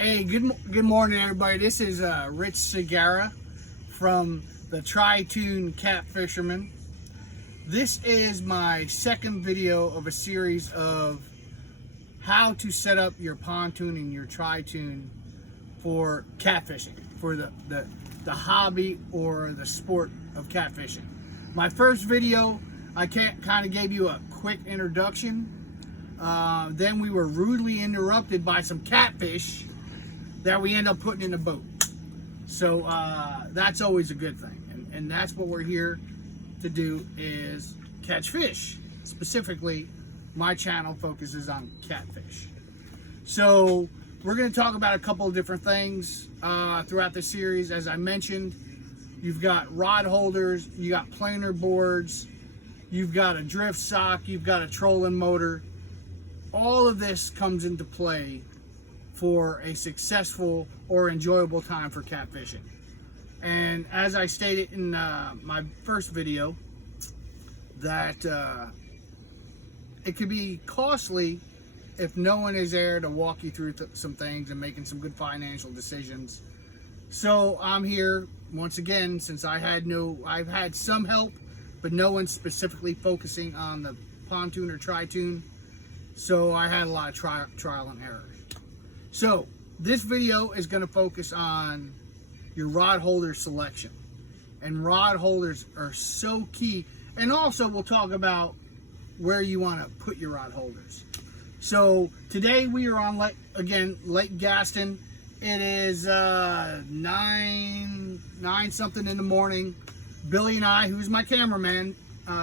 Hey, good morning, everybody. This is Rich Segarra from the Tritoon CatFisherman. This is my second video of a series of how to set up your pontoon and your Tritoon for catfishing, for the hobby or the sport of catfishing. My first video, I kind of gave you a quick introduction. Then we were rudely interrupted by some catfish that we end up putting in the boat. So that's always a good thing. And that's what we're here to do, is catch fish. Specifically, my channel focuses on catfish. So we're going to talk about a couple of different things throughout the series. As I mentioned, you've got rod holders, you got planer boards, you've got a drift sock, you've got a trolling motor. All of this comes into play for a successful or enjoyable time for catfishing. And as I stated in my first video, that it could be costly if no one is there to walk you through some things and making some good financial decisions. So I'm here once again, since I've had some help, but no one specifically focusing on the pontoon or Tritoon. So I had a lot of trial and error. So this video is going to focus on your rod holder selection, and rod holders are so key. And also we'll talk about where you want to put your rod holders. So today we are on Lake Gaston. It is 9 something in the morning. Billy and I, who's my cameraman,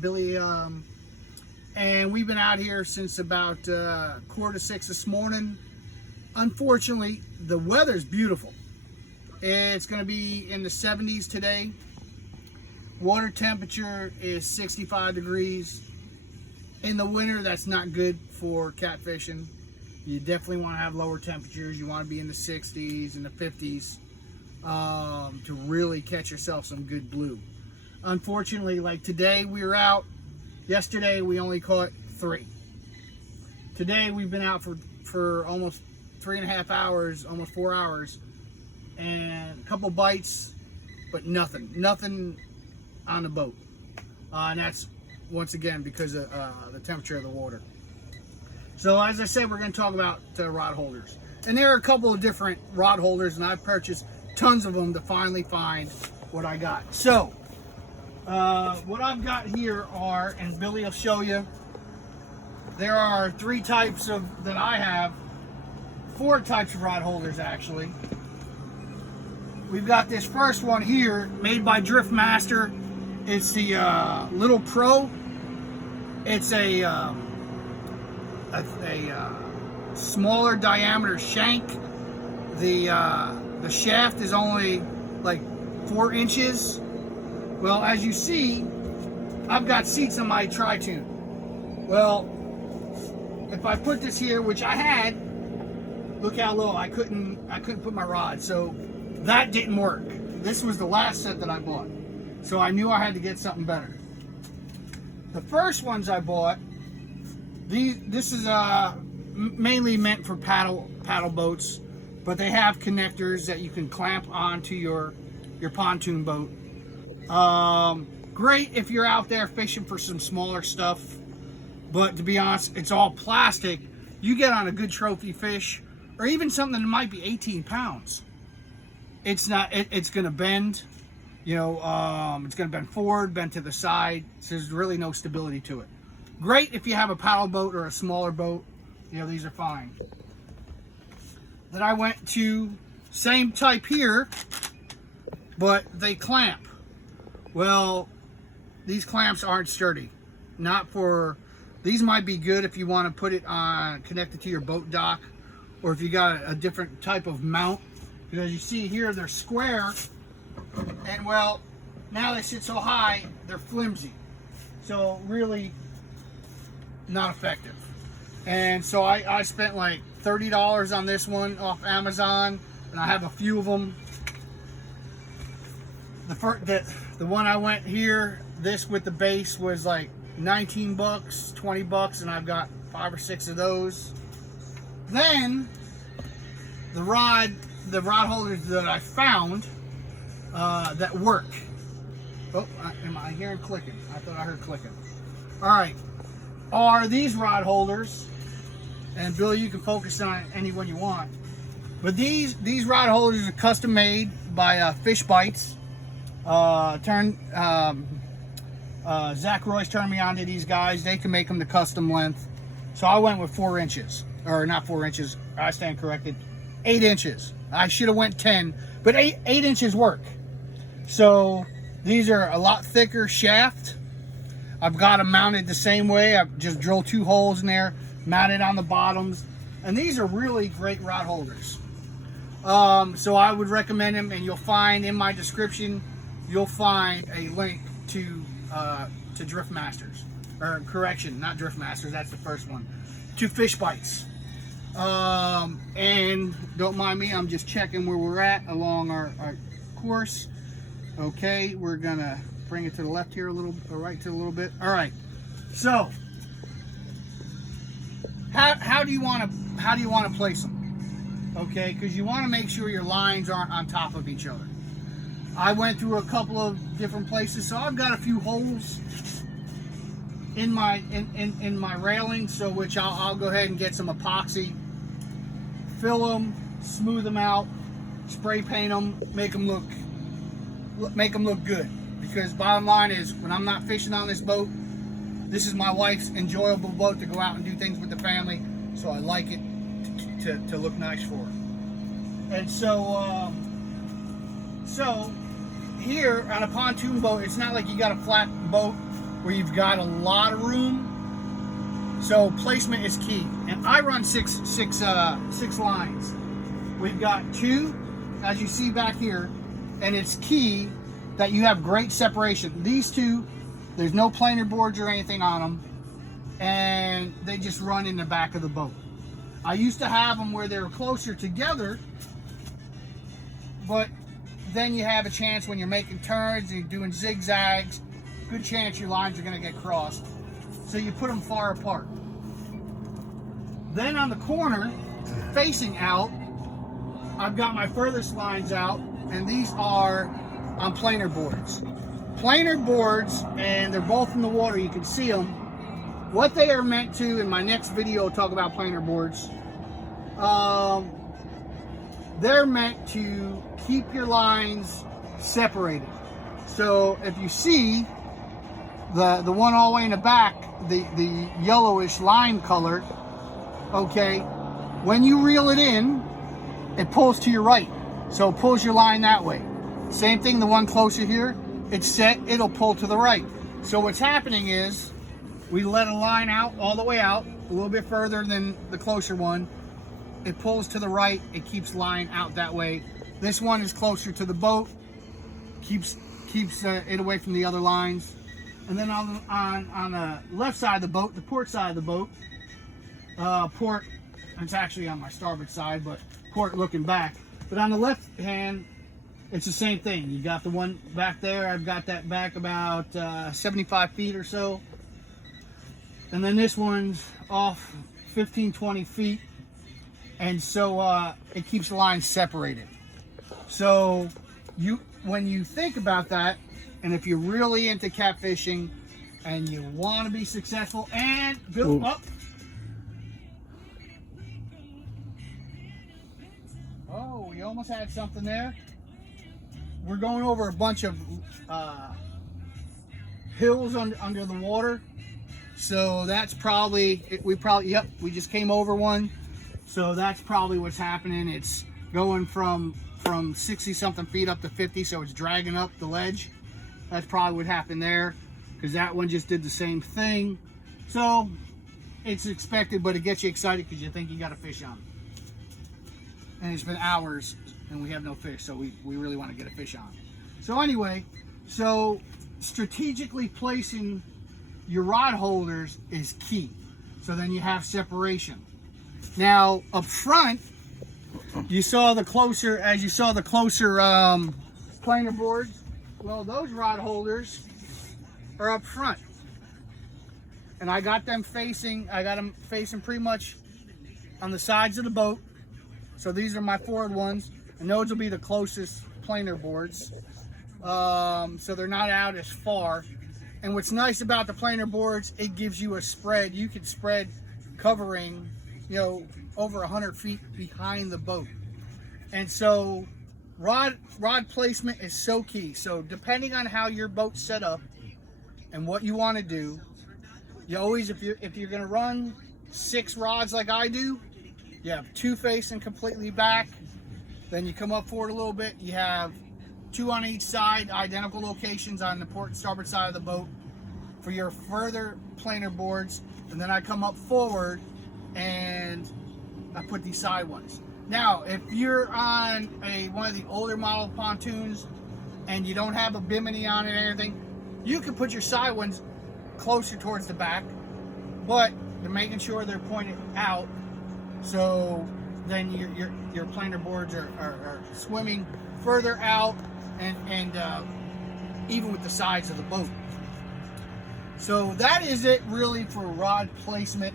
Billy, and we've been out here since about 5:45 this morning. Unfortunately, the weather's beautiful. It's going to be in the 70s today. Water temperature is 65 degrees. In the winter, that's not good for catfishing. You definitely want to have lower temperatures. You want to be in the 60s and the 50s to really catch yourself some good blue. Unfortunately, like today, we were out. Yesterday, we only caught 3. Today, we've been out for almost 3.5 hours, almost 4 hours, and a couple bites, but nothing on the boat. And that's once again because of the temperature of the water. So as I said, we're going to talk about rod holders, and there are a couple of different rod holders, and I've purchased tons of them to finally find what I got. So what I've got here are, and Billy will show you, there are 3 types that I have. 4 types of rod holders, actually. We've got this first one here, made by Drift Master. It's the Little Pro. It's a smaller diameter shank. The shaft is only like 4 inches. Well, as you see, I've got seats on my Tritoon. Well, if I put this here, which I had, look how low, I couldn't put my rod, so that didn't work. This was the last set that I bought, so I knew I had to get something better. The first ones I bought, this is mainly meant for paddle boats, but they have connectors that you can clamp onto your pontoon boat. Great if you're out there fishing for some smaller stuff, but to be honest, it's all plastic. You get on a good trophy fish, or even something that might be 18 pounds. It's going to bend, it's going to bend forward, bend to the side. So there's really no stability to it. Great if you have a paddle boat or a smaller boat. These are fine. Then I went to same type here, but they clamp. Well, these clamps aren't sturdy. These might be good if you want to put it on, connected to your boat dock, or if you got a different type of mount. Because you see here, they're square, and well, now they sit so high, they're flimsy. So really not effective. And so I spent like $30 on this one off Amazon, and I have a few of them. The one I went here, this with the base was like 19 bucks, 20 bucks, and I've got 5 or 6 of those. Then the rod holders that I found that work. Oh, am I hearing clicking? I thought I heard clicking. All right, are these rod holders, and Bill, you can focus on any one you want, but these rod holders are custom made by Fish Bites. Zach Royce turned me on to these guys. They can make them the custom length. So I went with 4 inches, or not 4 inches, I stand corrected, 8 inches. I should have went 10, but 8 inches work. So these are a lot thicker shaft. I've got them mounted the same way. I've just drilled 2 holes in there, mounted on the bottoms, and these are really great rod holders. So I would recommend them, and you'll find in my description, you'll find a link to Drift Masters, or correction, not Drift Masters, that's the first one, to Fish Bites. And don't mind me, I'm just checking where we're at along our course. Okay, we're gonna bring it to the left here a little, or right to a little bit. All right, so how do you want to place them? Okay, because you want to make sure your lines aren't on top of each other. I went through a couple of different places, so I've got a few holes in my railing, so which I'll go ahead and get some epoxy, fill them, smooth them out, spray paint them, make them look good. Because bottom line is, when I'm not fishing on this boat, this is my wife's enjoyable boat to go out and do things with the family, so I like it to look nice for her. And so here on a pontoon boat, it's not like you got a flat boat where you've got a lot of room. So placement is key. And I run six lines. We've got 2, as you see back here, and it's key that you have great separation. These 2, there's no planer boards or anything on them, and they just run in the back of the boat. I used to have them where they were closer together, but then you have a chance when you're making turns and you're doing zigzags, good chance your lines are going to get crossed. So you put them far apart. Then on the corner, facing out, I've got my furthest lines out, and these are on planer boards. Planer boards, and they're both in the water, you can see them. What they are meant to, in my next video, I'll talk about planer boards. They're meant to keep your lines separated. So if you see the one all the way in the back, the yellowish lime color, okay, when you reel it in, it pulls to your right. So it pulls your line that way. Same thing, the one closer here, it's set, it'll pull to the right. So what's happening is, we let a line out, all the way out, a little bit further than the closer one. It pulls to the right, it keeps line out that way. This one is closer to the boat, keeps it away from the other lines. And then on the left side of the boat, the port side of the boat, port, it's actually on my starboard side, but port looking back. But on the left hand, it's the same thing. You got the one back there, I've got that back about 75 feet or so. And then this one's off 15-20 feet, and so it keeps the lines separated. So when you think about that, and if you're really into catfishing and you want to be successful and build up, oh, we almost had something there. We're going over a bunch of hills under the water. So that's probably, yep, we just came over one. So that's probably what's happening. It's going from 60 something feet up to 50, so it's dragging up the ledge. That's probably what happened there, because that one just did the same thing. So it's expected, but it gets you excited because you think you got a fish on. And it's been hours and we have no fish, so we really want to get a fish on. So anyway, so strategically placing your rod holders is key. So then you have separation. Now up front, you saw the closer, planer boards. Well, those rod holders are up front, and I got them facing pretty much on the sides of the boat. So these are my forward ones, and those will be the closest planer boards. So they're not out as far. And what's nice about the planer boards, it gives you a spread. You can spread covering, you know, over 100 feet behind the boat. And so rod placement is so key. So depending on how your boat's set up and what you want to do, you always, if you're going to run 6 rods like I do, you have 2 facing completely back. Then you come up forward a little bit. You have 2 on each side, identical locations on the port and starboard side of the boat for your further planer boards. And then I come up forward and I put these side ones. Now, if you're on one of the older model pontoons and you don't have a bimini on it or anything, you can put your side ones closer towards the back, but they're making sure they're pointed out, so then your planer boards are swimming further out and even with the sides of the boat. So that is it really for rod placement.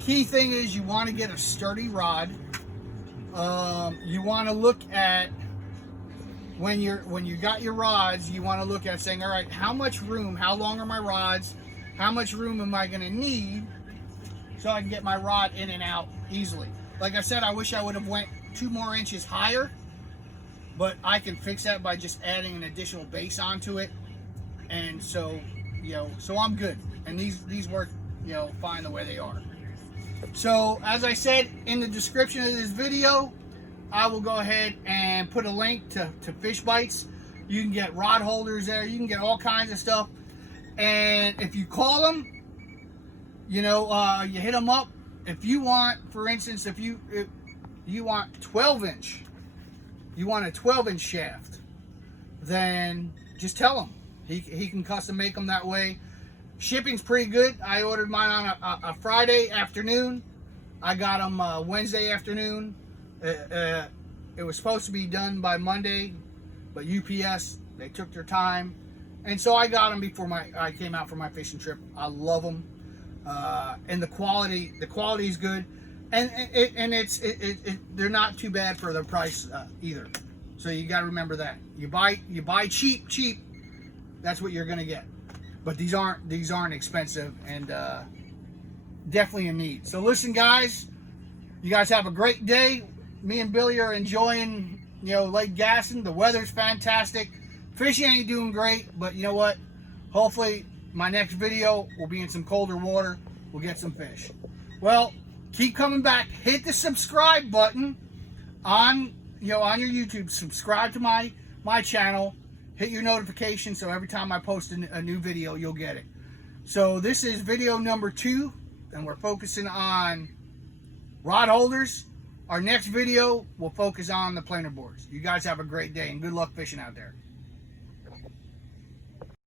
Key thing is you want to get a sturdy rod. You want to look at when you got your rods, you want to look at saying, all right, how much room, how long are my rods, how much room am I going to need so I can get my rod in and out easily. Like I said, I wish I would have went 2 more inches higher, but I can fix that by just adding an additional base onto it. And so, you know, so I'm good. And these work, you know, fine the way they are. So as I said in the description of this video, I will go ahead and put a link to Fish Bites. You can get rod holders there. You can get all kinds of stuff. And if you call them, you know, you hit them up. If you want, for instance, if you want 12-inch, you want a 12-inch shaft, then just tell him. He can custom make them that way. Shipping's pretty good. I ordered mine on a Friday afternoon. I got them Wednesday afternoon. It was supposed to be done by Monday, but UPS, they took their time. And so I got them before I came out for my fishing trip. I love them. And the quality is good. And they're not too bad for the price either. So you got to remember that. You buy cheap, that's what you're going to get. But these aren't expensive, and definitely a need. So listen, guys, you guys have a great day. Me and Billy are enjoying, you know, Lake Gaston. The weather's fantastic. Fishing ain't doing great, but you know what? Hopefully my next video will be in some colder water. We'll get some fish. Well, keep coming back. Hit the subscribe button on your YouTube. Subscribe to my channel. Hit your notification so every time I post a new video, you'll get it. So this is video number 2, and we're focusing on rod holders. Our next video will focus on the planer boards. You guys have a great day, and good luck fishing out there.